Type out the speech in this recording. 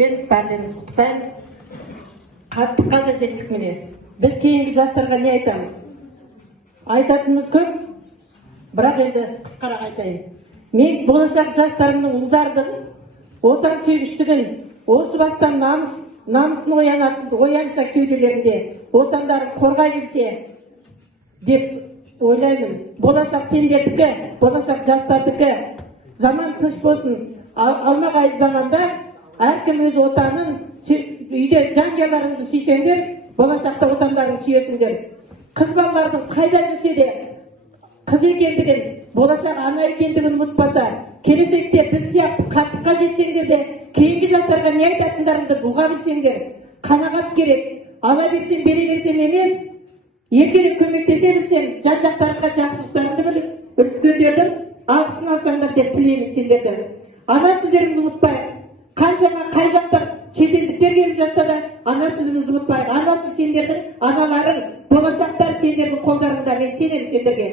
күніңізбен бәріміз құттықтаймыз. Қаттыққа да жеттік міне. Біз кейінгі жастарға не айтамыз? Айтатынымыз көп, бірақ енді қысқарақ айтайын. Мен болашақ жастарымның ұлдардың отан сүйгіштігін, осы бастан намысын оянса кеуделерінде, отандарын қорғай білсе деп ойлаймын. Болашақ сендердікі, болашақ жастардікі. Заман тыныш болсын. Алмағайып заманда әркім өз отанын, үйде жанұяларыңызды сүйсеңдер, болашақта отандарыңды сүйесіңдер. Қыз балалардың қайда жүрсе де қыз екендігін, болашақ ана екендігін ұмытпаса, келешекте біз сияқты қаттыққа жетсеңдер де, кейінгі жастарға не айтатындарыңды бұға білсеңдер. Қанағат керек, ала берсем, бере берсем емес, еркелік көмектесе білсем, жан-жақтарыңға жақсылықтарыңды біліп, үлкендердің алғысын алсаңдар деп тілеймін сендерді. Ана тілдеріңді ұмытпайық. Қаншама қай жақта шетелдіктер келіп жатса да, ана тілімізді ұмытпайық. Ана тіл сендердің аналарың, болашақтар сендердің қолдарыңда. Мен сенемін сендерге.